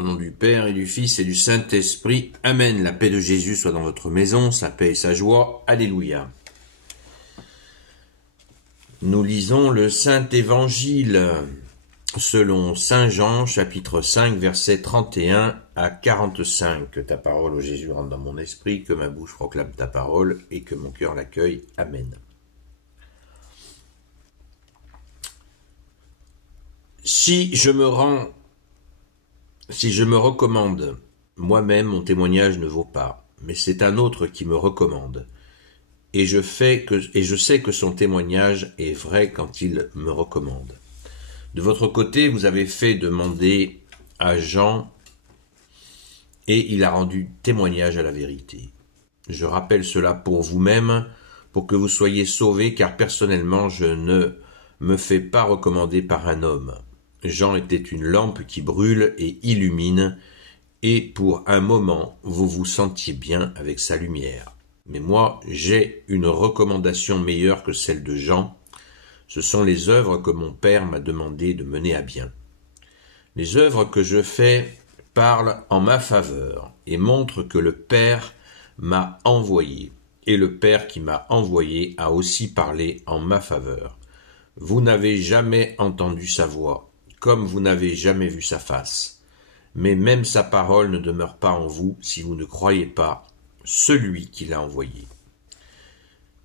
Au nom du Père et du Fils et du Saint-Esprit. Amen. La paix de Jésus soit dans votre maison, sa paix et sa joie. Alléluia. Nous lisons le Saint-Évangile selon Saint Jean, chapitre 5, versets 31 à 45. Que ta parole, ô Jésus, rentre dans mon esprit, que ma bouche proclame ta parole et que mon cœur l'accueille. Amen. Si je me recommande, moi-même mon témoignage ne vaut pas, mais c'est un autre qui me recommande. Et je sais que son témoignage est vrai quand il me recommande. De votre côté, vous avez fait demander à Jean, et il a rendu témoignage à la vérité. Je rappelle cela pour vous-même, pour que vous soyez sauvés, car personnellement, je ne me fais pas recommander par un homme. Jean était une lampe qui brûle et illumine, et pour un moment, vous vous sentiez bien avec sa lumière. Mais moi, j'ai une recommandation meilleure que celle de Jean. Ce sont les œuvres que mon Père m'a demandé de mener à bien. Les œuvres que je fais parlent en ma faveur et montrent que le Père m'a envoyé. Et le Père qui m'a envoyé a aussi parlé en ma faveur. Vous n'avez jamais entendu sa voix, comme vous n'avez jamais vu sa face. Mais même sa parole ne demeure pas en vous si vous ne croyez pas celui qui l'a envoyé.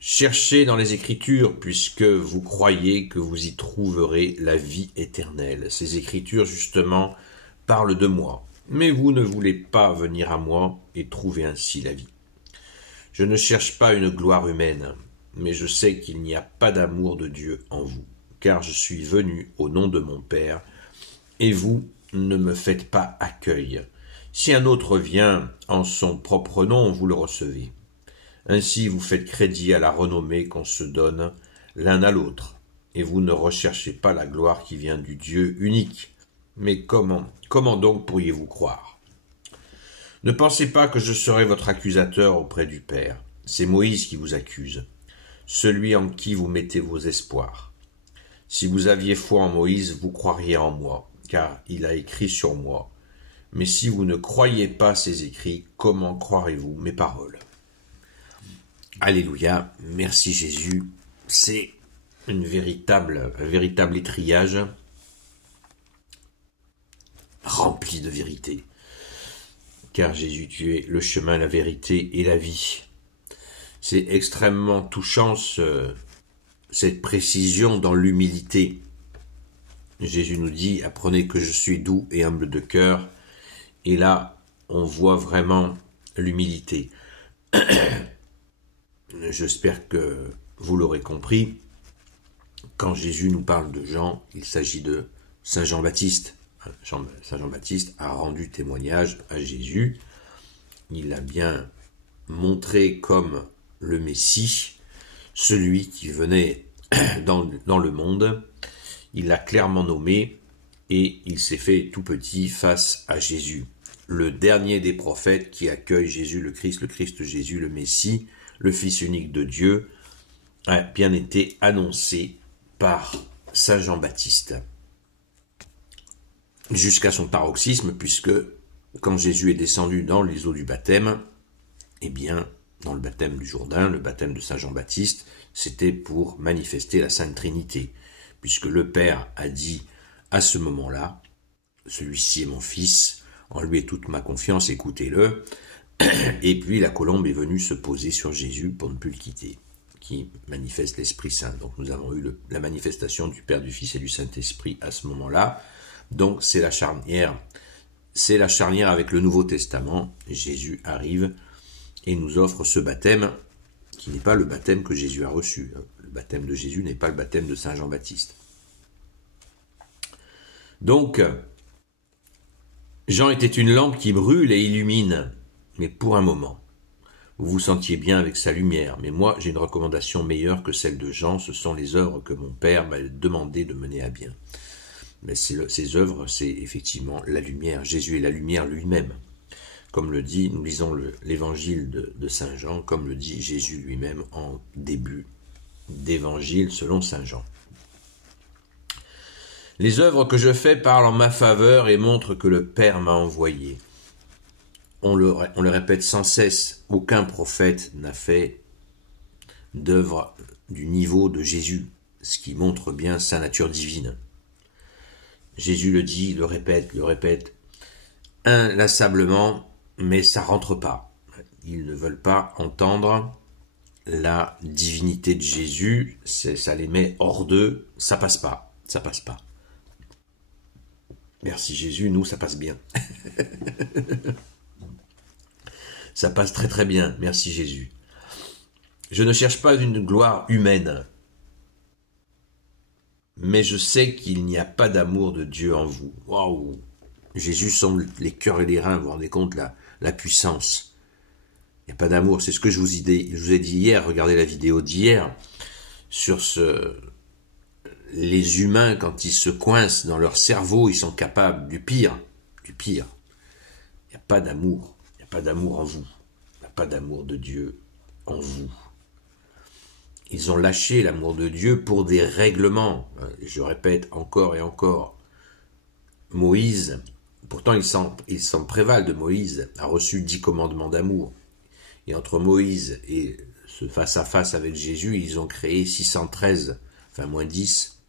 Cherchez dans les Écritures, puisque vous croyez que vous y trouverez la vie éternelle. Ces Écritures, justement, parlent de moi, mais vous ne voulez pas venir à moi et trouver ainsi la vie. Je ne cherche pas une gloire humaine, mais je sais qu'il n'y a pas d'amour de Dieu en vous, car je suis venu au nom de mon Père, et vous ne me faites pas accueil. Si un autre vient en son propre nom, vous le recevez. Ainsi vous faites crédit à la renommée qu'on se donne l'un à l'autre, et vous ne recherchez pas la gloire qui vient du Dieu unique. Mais comment donc pourriez-vous croire? Ne pensez pas que je serai votre accusateur auprès du Père. C'est Moïse qui vous accuse, celui en qui vous mettez vos espoirs. Si vous aviez foi en Moïse, vous croiriez en moi, car il a écrit sur moi. Mais si vous ne croyez pas ces écrits, comment croirez-vous mes paroles? Alléluia, merci Jésus. C'est un véritable étriage rempli de vérité. Car Jésus, tu es le chemin, la vérité et la vie. C'est extrêmement touchant cette précision dans l'humilité. Jésus nous dit, apprenez que je suis doux et humble de cœur. Et là, on voit vraiment l'humilité. J'espère que vous l'aurez compris. Quand Jésus nous parle de Jean, il s'agit de Saint Jean-Baptiste. Saint Jean-Baptiste a rendu témoignage à Jésus. Il l'a bien montré comme le Messie, celui qui venait dans le monde. Il l'a clairement nommé et il s'est fait tout petit face à Jésus. Le dernier des prophètes qui accueille Jésus, le Christ Jésus, le Messie, le Fils unique de Dieu, a bien été annoncé par Saint Jean-Baptiste. Jusqu'à son paroxysme, puisque quand Jésus est descendu dans les eaux du baptême, eh bien, dans le baptême du Jourdain, le baptême de Saint Jean-Baptiste, c'était pour manifester la Sainte Trinité, puisque le Père a dit à ce moment-là, celui-ci est mon Fils, en lui est toute ma confiance, écoutez-le. Et puis la colombe est venue se poser sur Jésus pour ne plus le quitter, qui manifeste l'Esprit Saint. Donc nous avons eu la manifestation du Père, du Fils et du Saint-Esprit à ce moment-là. Donc c'est la charnière avec le Nouveau Testament. Jésus arrive et nous offre ce baptême qui n'est pas le baptême que Jésus a reçu. Le baptême de Jésus n'est pas le baptême de Saint Jean-Baptiste. Donc, Jean était une lampe qui brûle et illumine, mais pour un moment. Vous vous sentiez bien avec sa lumière, mais moi j'ai une recommandation meilleure que celle de Jean, ce sont les œuvres que mon Père m'a demandé de mener à bien. Mais ces œuvres, c'est effectivement la lumière. Jésus est la lumière lui-même. Comme le dit, nous lisons l'évangile de Saint Jean, comme le dit Jésus lui-même en début d'évangile selon Saint Jean. Les œuvres que je fais parlent en ma faveur et montrent que le Père m'a envoyé. On le répète sans cesse, aucun prophète n'a fait d'œuvre du niveau de Jésus, ce qui montre bien sa nature divine. Jésus le dit, le répète, inlassablement, mais ça rentre pas. Ils ne veulent pas entendre la divinité de Jésus, ça les met hors d'eux, ça passe pas. Merci Jésus, nous ça passe bien. Ça passe très très bien, merci Jésus. Je ne cherche pas une gloire humaine, mais je sais qu'il n'y a pas d'amour de Dieu en vous. Waouh! Jésus sonde les cœurs et les reins, vous vous rendez compte la puissance. Il n'y a pas d'amour, c'est ce que je vous ai dit hier, regardez la vidéo d'hier, sur les humains, quand ils se coincent dans leur cerveau, ils sont capables du pire. Il n'y a pas d'amour, il n'y a pas d'amour en vous, il n'y a pas d'amour de Dieu en vous. Ils ont lâché l'amour de Dieu pour des règlements. Je répète encore et encore. Moïse, pourtant il s'en prévalent de Moïse, a reçu 10 commandements d'amour. Et entre Moïse et ce face-à-face avec Jésus, ils ont créé 613, enfin moins 10,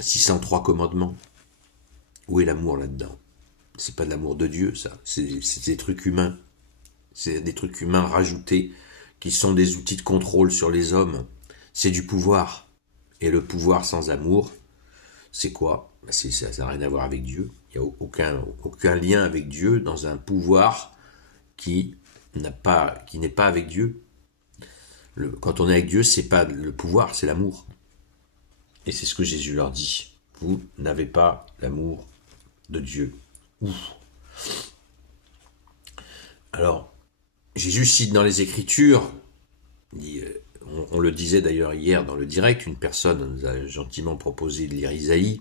603 commandements. Où est l'amour là-dedans? C'est pas de l'amour de Dieu, ça. C'est des trucs humains. C'est des trucs humains rajoutés qui sont des outils de contrôle sur les hommes. C'est du pouvoir. Et le pouvoir sans amour, c'est quoi? Ça n'a rien à voir avec Dieu. Il n'y a aucun lien avec Dieu dans un pouvoir qui n'est pas avec Dieu. Quand on est avec Dieu, c'est pas le pouvoir, c'est l'amour. Et c'est ce que Jésus leur dit. Vous n'avez pas l'amour de Dieu. Ouf. Alors, Jésus cite dans les Écritures, on le disait d'ailleurs hier dans le direct, une personne nous a gentiment proposé de lire Isaïe.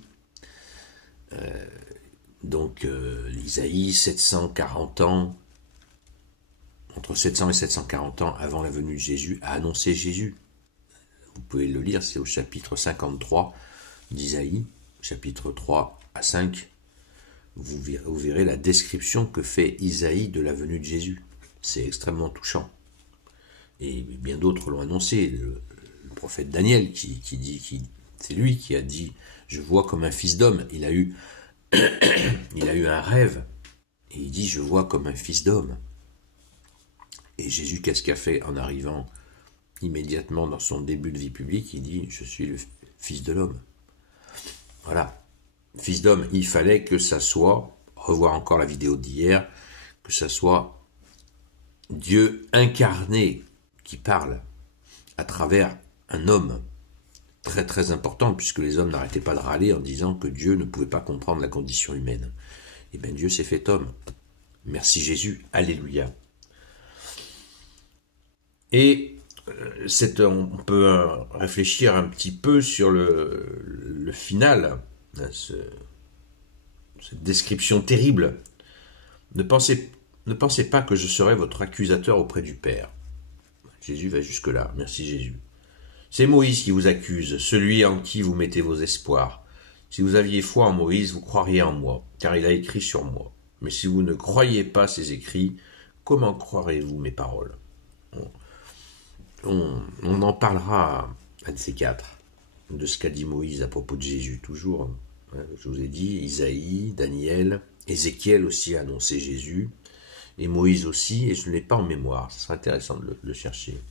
Isaïe, 740 ans, entre 700 et 740 ans avant la venue de Jésus, a annoncé Jésus. Vous pouvez le lire, c'est au chapitre 53 d'Isaïe, chapitre 3 à 5. Vous verrez la description que fait Isaïe de la venue de Jésus. C'est extrêmement touchant. Et bien d'autres l'ont annoncé. Le prophète Daniel, c'est lui qui a dit « Je vois comme un fils d'homme ». Il a eu un rêve. Et il dit « Je vois comme un fils d'homme ». Et Jésus, qu'est-ce qu'il a fait en arrivant immédiatement dans son début de vie publique? Il dit « Je suis le fils de l'homme ». Voilà. Fils d'homme, il fallait que ça soit, revoir encore la vidéo d'hier, que ça soit Dieu incarné qui parle à travers un homme. Très très important, puisque les hommes n'arrêtaient pas de râler en disant que Dieu ne pouvait pas comprendre la condition humaine. Et bien Dieu s'est fait homme. Merci Jésus, alléluia. Et on peut réfléchir un petit peu sur le final, cette description terrible. Ne pensez pas que je serai votre accusateur auprès du Père. Jésus va jusque-là, merci Jésus. C'est Moïse qui vous accuse, celui en qui vous mettez vos espoirs. Si vous aviez foi en Moïse, vous croiriez en moi, car il a écrit sur moi. Mais si vous ne croyez pas ses écrits, comment croirez-vous mes paroles? On en parlera un de ces quatre, de ce qu'a dit Moïse à propos de Jésus, toujours. Je vous ai dit, Isaïe, Daniel, Ézéchiel aussi a annoncé Jésus, et Moïse aussi, et je ne l'ai pas en mémoire. Ce serait intéressant de le chercher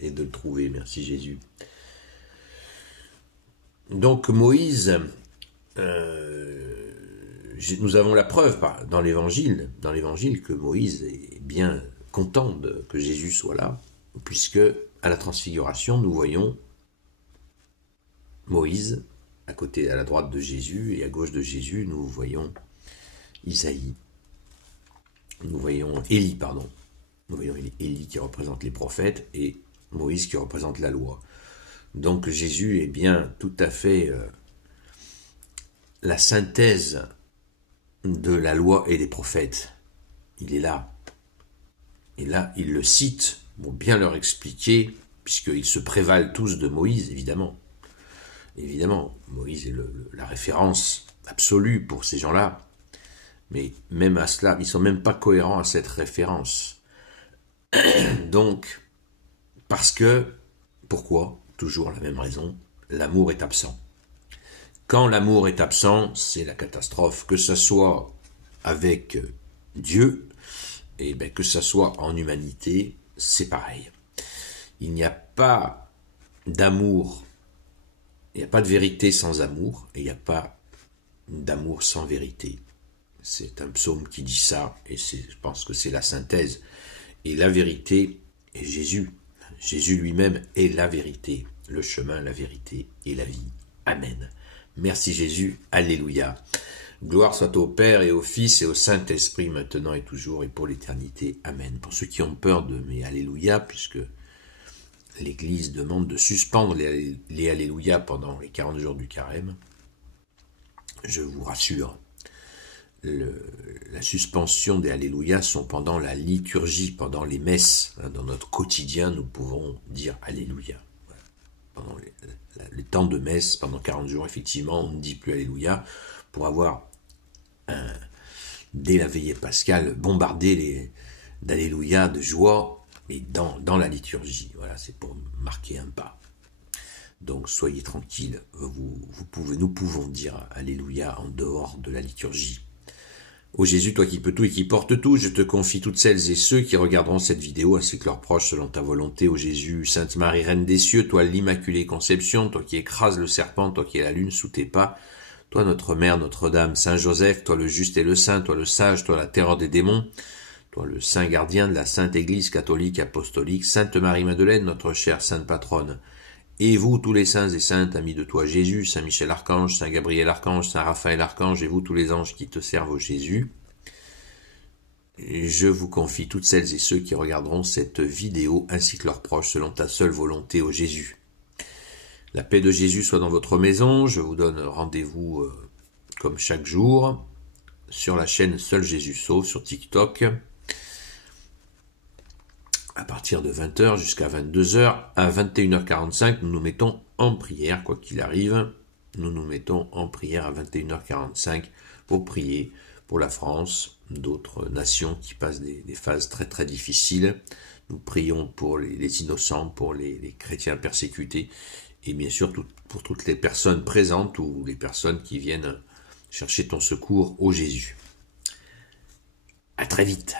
et de le trouver, merci Jésus. Donc Moïse, nous avons la preuve dans l'évangile que Moïse est bien content que Jésus soit là, puisque à la transfiguration, nous voyons Moïse à la droite de Jésus, et à gauche de Jésus, nous voyons Isaïe. Nous voyons Élie, pardon. Nous voyons Élie qui représente les prophètes et Moïse qui représente la loi. Donc Jésus est bien tout à fait la synthèse de la loi et des prophètes. Il est là. Et là, il le cite pour bien leur expliquer, puisqu'ils se prévalent tous de Moïse, évidemment. évidemment, Moïse est la référence absolue pour ces gens-là. Mais même à cela, ils ne sont même pas cohérents à cette référence. Donc, pourquoi? Toujours la même raison, l'amour est absent. Quand l'amour est absent, c'est la catastrophe, que ce soit avec Dieu, et bien que ce soit en humanité, c'est pareil. Il n'y a pas d'amour, il n'y a pas de vérité sans amour, et il n'y a pas d'amour sans vérité. C'est un psaume qui dit ça, et je pense que c'est la synthèse. Et la vérité est Jésus. Jésus lui-même est la vérité, le chemin, la vérité et la vie. Amen. Merci Jésus, alléluia. Gloire soit au Père et au Fils et au Saint-Esprit, maintenant et toujours et pour l'éternité. Amen. Pour ceux qui ont peur de mes alléluia, puisque l'Église demande de suspendre les alléluia pendant les 40 jours du carême, je vous rassure, la suspension des alléluia sont pendant la liturgie, pendant les messes. Dans notre quotidien, nous pouvons dire alléluia. Pendant les temps de messe, pendant 40 jours, effectivement, on ne dit plus alléluia pour avoir, dès la veillée pascale, bombardé d'alléluia, de joie, et dans la liturgie. Voilà, c'est pour marquer un pas. Donc soyez tranquilles, nous pouvons dire alléluia en dehors de la liturgie. Ô Jésus, toi qui peux tout et qui portes tout, je te confie toutes celles et ceux qui regarderont cette vidéo, ainsi que leurs proches selon ta volonté. Ô Jésus, Sainte Marie, Reine des cieux, toi l'Immaculée Conception, toi qui écrases le serpent, toi qui es la lune sous tes pas, toi notre Mère, Notre-Dame, Saint Joseph, toi le juste et le saint, toi le sage, toi la terreur des démons, toi le saint gardien de la Sainte Église catholique apostolique, Sainte Marie-Madeleine, notre chère Sainte Patronne, et vous, tous les saints et saintes, amis de toi, Jésus, Saint Michel Archange, Saint Gabriel Archange, Saint Raphaël Archange, et vous, tous les anges qui te servent, ô Jésus, je vous confie toutes celles et ceux qui regarderont cette vidéo, ainsi que leurs proches, selon ta seule volonté, ô Jésus. La paix de Jésus soit dans votre maison. Je vous donne rendez-vous, comme chaque jour, sur la chaîne Seul Jésus Sauve, sur TikTok, à partir de 20h jusqu'à 22h, à 21h45, nous nous mettons en prière, quoi qu'il arrive. Nous nous mettons en prière à 21h45 pour prier pour la France, d'autres nations qui passent des phases très très difficiles. Nous prions pour les innocents, pour les chrétiens persécutés, et bien sûr pour toutes les personnes présentes ou les personnes qui viennent chercher ton secours, ô Jésus. À très vite.